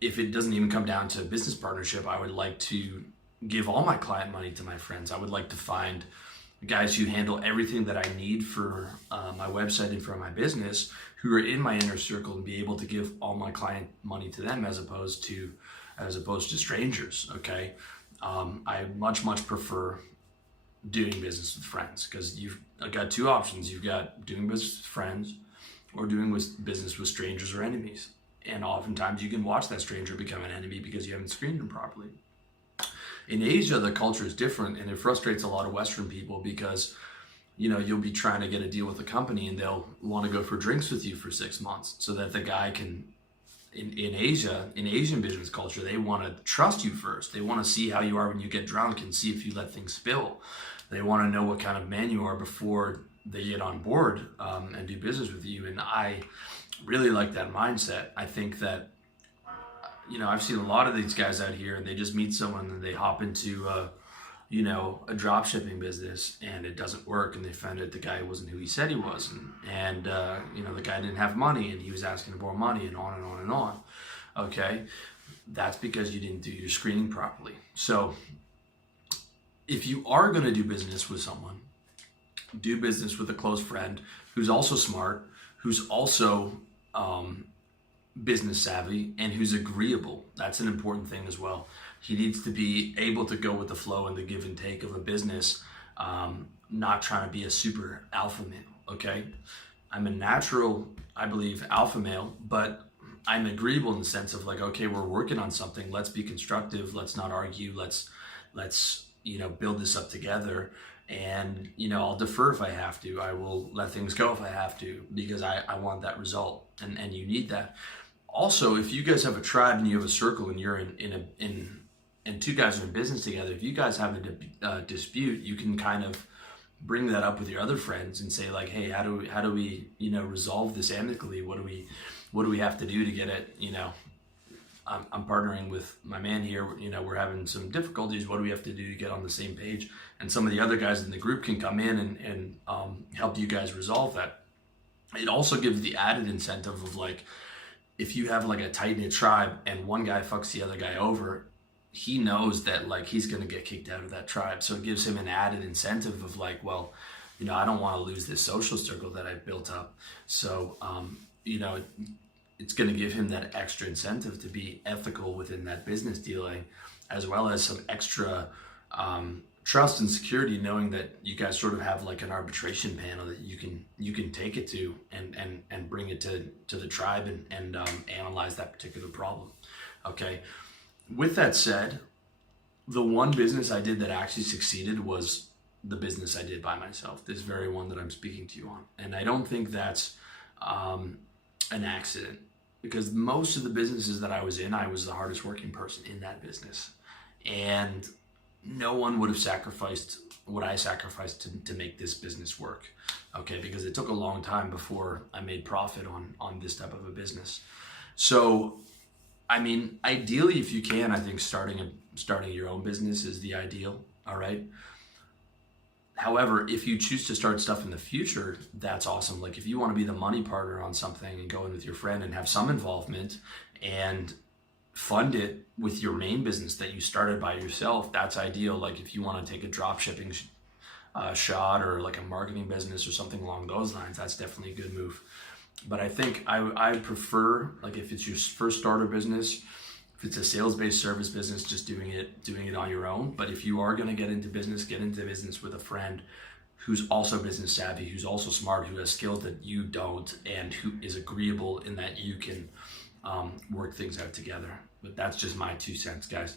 if it doesn't even come down to a business partnership, I would like to give all my client money to my friends. I would like to find guys who handle everything that I need for my website and for my business, who are in my inner circle, and be able to give all my client money to them as opposed to strangers. Okay, I much prefer doing business with friends, because you've got two options. You've got doing business with friends or doing business with strangers or enemies. And oftentimes you can watch that stranger become an enemy because you haven't screened them properly. In Asia, the culture is different, and it frustrates a lot of Western people because, you'll be trying to get a deal with a company and they'll want to go for drinks with you for 6 months so that the guy can, in Asian business culture, they want to trust you first. They want to see how you are when you get drunk and see if you let things spill. They want to know what kind of man you are before they get on board and do business with you. And I really like that mindset. I think that, I've seen a lot of these guys out here, and they just meet someone and they hop into, a drop shipping business, and it doesn't work, and they found out the guy wasn't who he said he was, and the guy didn't have money, and he was asking to borrow money, and on and on and on. Okay, that's because you didn't do your screening properly. So if you are going to do business with someone, do business with a close friend who's also smart, who's also business savvy, and who's agreeable. That's an important thing as well. He needs to be able to go with the flow and the give and take of a business, not trying to be a super alpha male. Okay, I'm a natural, I believe, alpha male, but I'm agreeable in the sense of like, okay, we're working on something. Let's be constructive. Let's not argue. Let's build this up together. And I'll defer if I have to. I will let things go if I have to, because I want that result, and you need that. Also, if you guys have a tribe and you have a circle and you're and two guys are in business together, if you guys have a dispute, you can kind of bring that up with your other friends and say like, hey, how do we resolve this amicably? What do we have to do to get it? I'm partnering with my man here. We're having some difficulties. What do we have to do to get on the same page? And some of the other guys in the group can come in and help you guys resolve that. It also gives the added incentive of like, if you have like a tight-knit tribe and one guy fucks the other guy over, he knows that like he's going to get kicked out of that tribe. So it gives him an added incentive of like, well, I don't want to lose this social circle that I've built up. So, it's going to give him that extra incentive to be ethical within that business dealing, as well as some extra trust and security, knowing that you guys sort of have like an arbitration panel that you can take it to and bring it to the tribe and analyze that particular problem. Okay. With that said, the one business I did that actually succeeded was the business I did by myself, this very one that I'm speaking to you on. And I don't think that's an accident, because most of the businesses that I was in, I was the hardest working person in that business. And no one would have sacrificed what I sacrificed to make this business work. Okay, because it took a long time before I made profit on this type of a business. So, I mean, ideally, if you can, I think starting your own business is the ideal. All right. However, if you choose to start stuff in the future, that's awesome. Like if you want to be the money partner on something and go in with your friend and have some involvement and fund it with your main business that you started by yourself, that's ideal. Like if you want to take a drop shipping shot or like a marketing business or something along those lines, that's definitely a good move. But I think I prefer, like if it's your first starter business, if it's a sales-based service business, just doing it on your own. But if you are going to get into business with a friend who's also business savvy, who's also smart, who has skills that you don't, and who is agreeable in that you can work things out together. But that's just my 2 cents, guys.